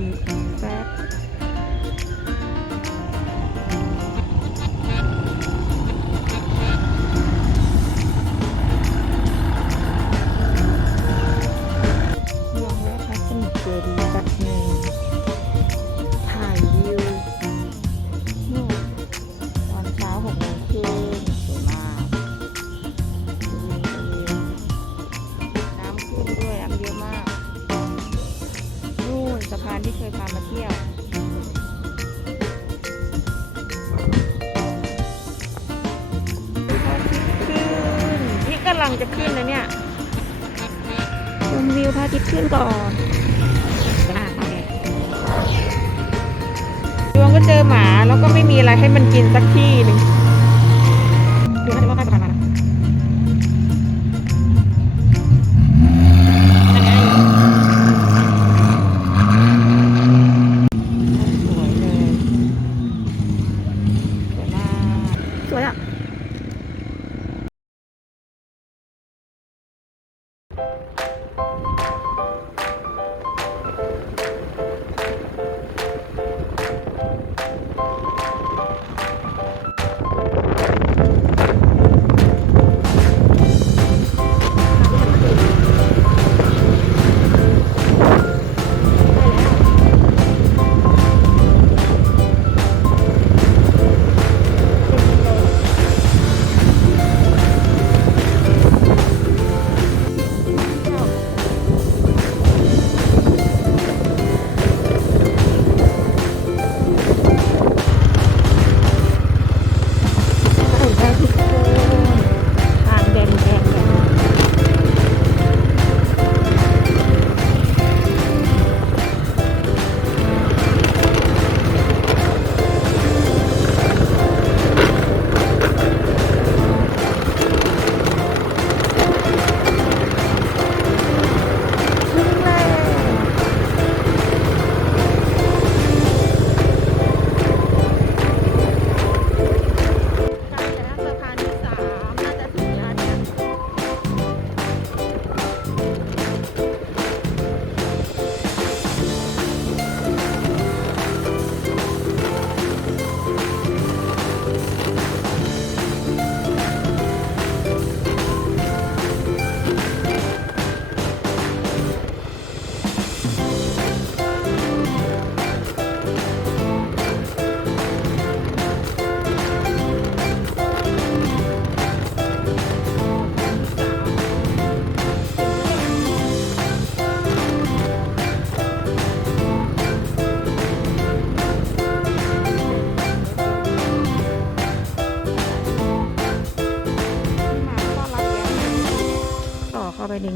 ดีย์แพานที่เคยพามาเที่ยวขึ้นนี่กำลังจะขึ้นแล้วเนี่ยชมวิวพระอาทิตย์ขึ้นก่อนอะดวงก็เจอหมาแล้วก็ไม่มีอะไรให้มันกินสักที่หนึ่ง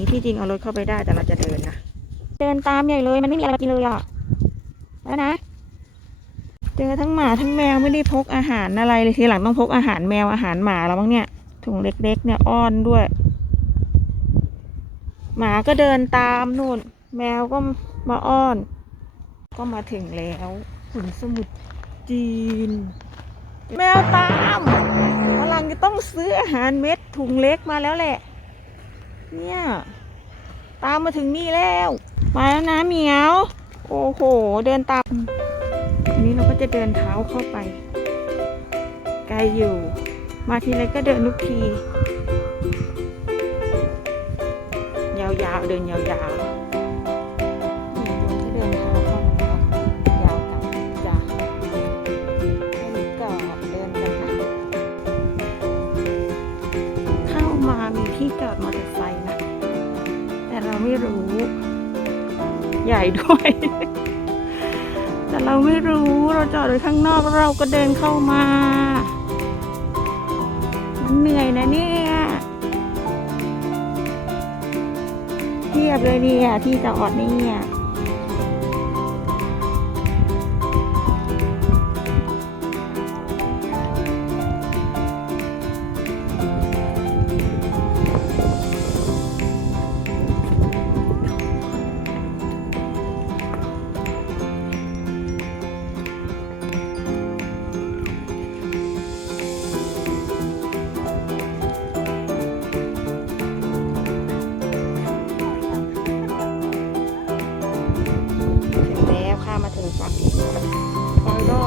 นี้ที่จริงเอารถเข้าไปได้แต่เราจะเดินนะ เดินตามใหญ่เลย มันไม่มีอะไรกินเลยอะแล้วนะ เจอทั้งหมาทั้งแมวไม่ได้พกอาหารอะไรเลยทีหลังต้องพกอาหารแมวอาหารหมาแล้วมั้งเนี่ยถุงเล็กๆ เนี่ยอ้อนด้วย หมาก็เดินตามนู่น แมวก็มาอ้อน ก็มาถึงแล้วขุนสมุทรจีน แมวตามกำลังจะต้องซื้ออาหารเม็ดถุงเล็กมาแล้วแหละ เนี่ย ตามมาถึงนี่แล้ว มาแล้วนะเหมียว โอ้โห เดินตามอันนี้เราก็จะเดินเท้าเข้าไป ไกลอยู่ มาทีไรก็เดินทุกที ยาวๆ เดินยาวๆ ด้วย แต่เราไม่รู้เราจอดไว้ข้างนอกเราก็เดินเข้ามา มันเหนื่อยนะเนี่ยเทียบเลยเนี่ยที่จอดเนี่ย มาถึงฝั่งฝั่งก็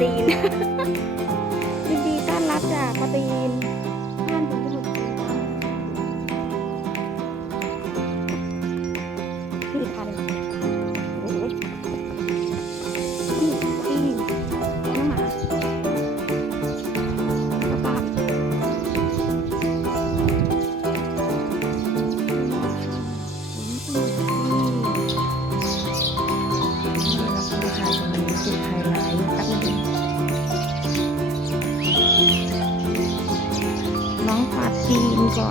จ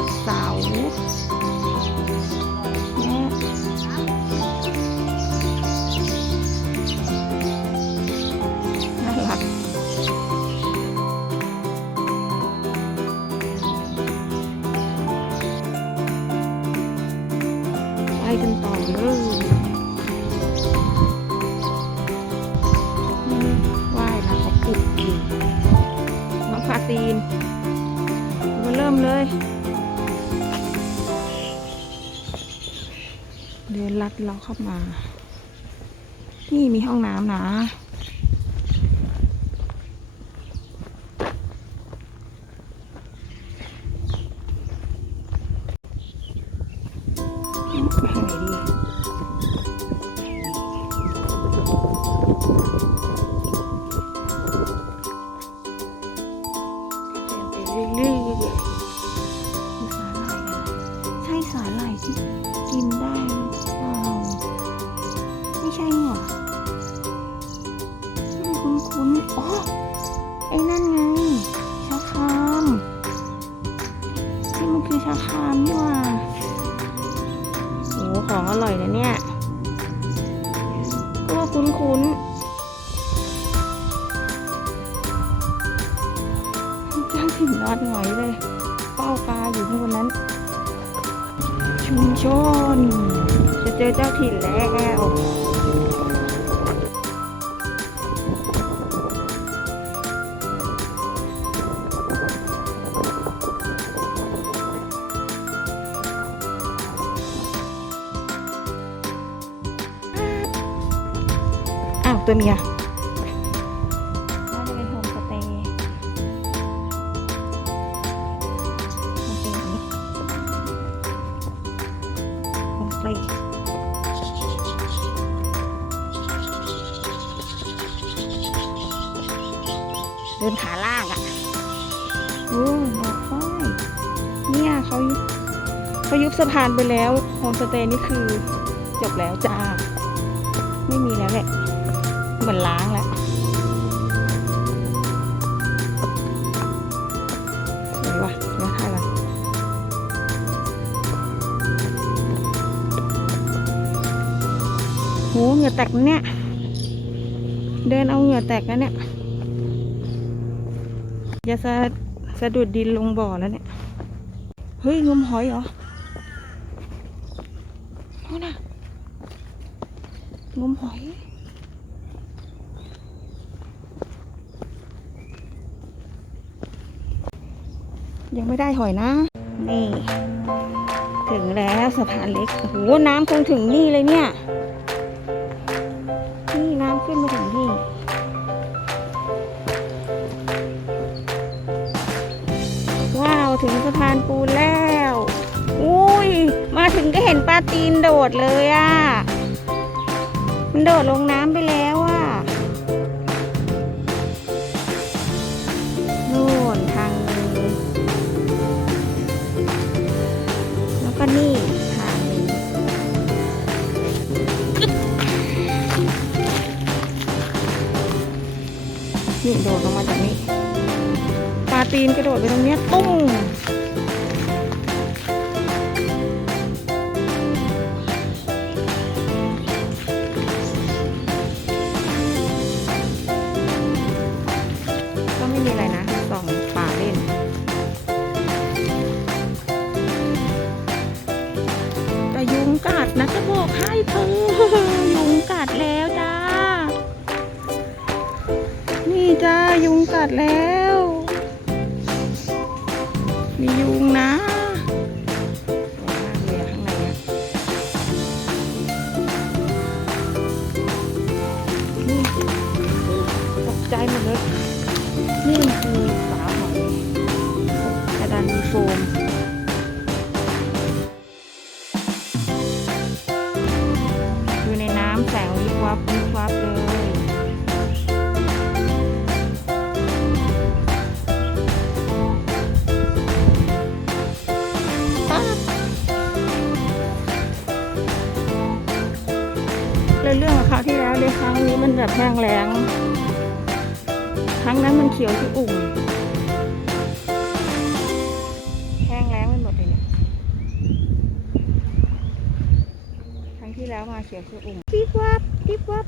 น ดลัดเราเข้ามา นี่มีห้องน้ำนะ คุ้นคุ้นๆเจ้าถิ่นนอนหงอยเลย เป้าปลาอยู่ข้างบนนั้น ชุมชนจะเจอเจ้าถิ่นแล้ว ตัวเมียน่าจะเป็นโฮมสเตย์โอเคนี้โอเคเดินขาล่างอะโอ้ดอกฝ้ายเนี่ยเขาเขายุบสะพานไปแล้วโฮมสเตย์นี่คือจบแล้วจ้า ไม่มีแล้วแหละ มือนล้างแล้วสวยว่ะเดี๋ยวถ่ายก่อนโหเหงื่อแตกเนี่ย เดินเอาเหงื่อแตกแล้วเนี่ยอย่าสะสะดุดดินลงบ่อแล้วเนี่ย เฮ้ย งมหอยเหรอโน่นน่ะงมหอย ยังไม่ได้หอยนะ นี่ ถึงแล้วสะพานเล็ก โอ้โห น้ำคงถึงนี่เลยเนี่ย นี่น้ำขึ้นมาถึงนี่ว้าวถึงสะพานปูนแล้ว อุ้ย มาถึงก็เห็นปลาตีนโดดเลยอะ่ะ มันโดดลงน้ำไปแล้ว นกระโดดไปตรงเนี้ยตุ้ม นี่มั เขียวที่อุ่มทิบวับทิบวับ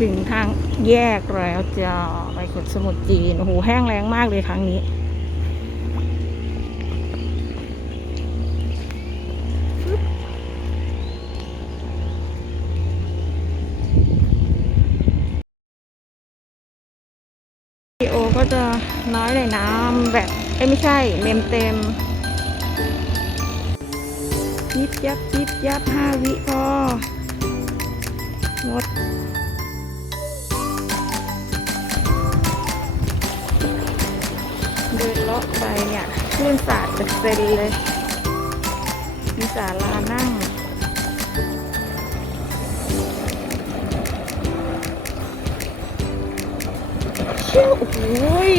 ถึงทางแยกแล้วจะไปขดสมุทรจีนโอ้โหแห้งแรงมากเลยครั้งนี้ีโอก็จะน้อยเลยนะแบบเอ้ไม่ใช่เมมเต็มยิบยับยิบยับห้าวิพอหมดเดินเลาะไปเนี่ยคลื่นสาดเป็นเซนเลย มีศาลานั่ง โอ้ย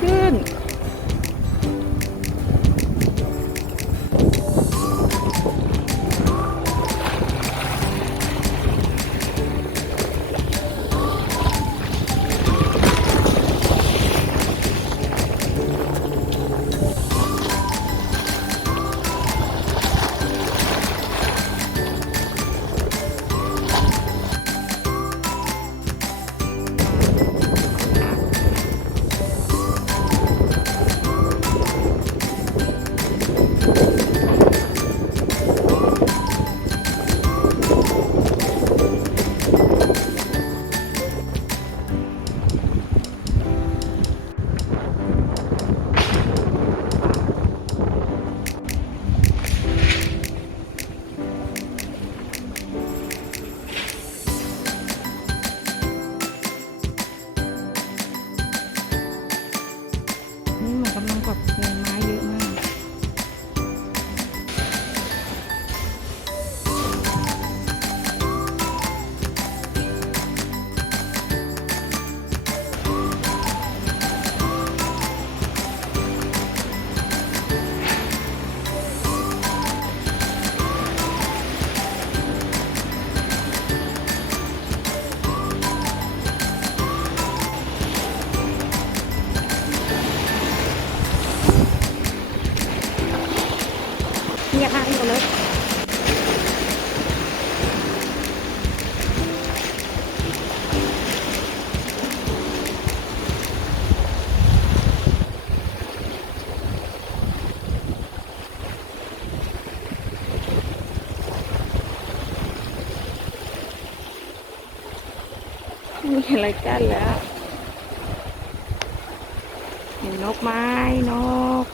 ขึ้น มีอะไรกั้นแล้ว เห็นนกไม้นก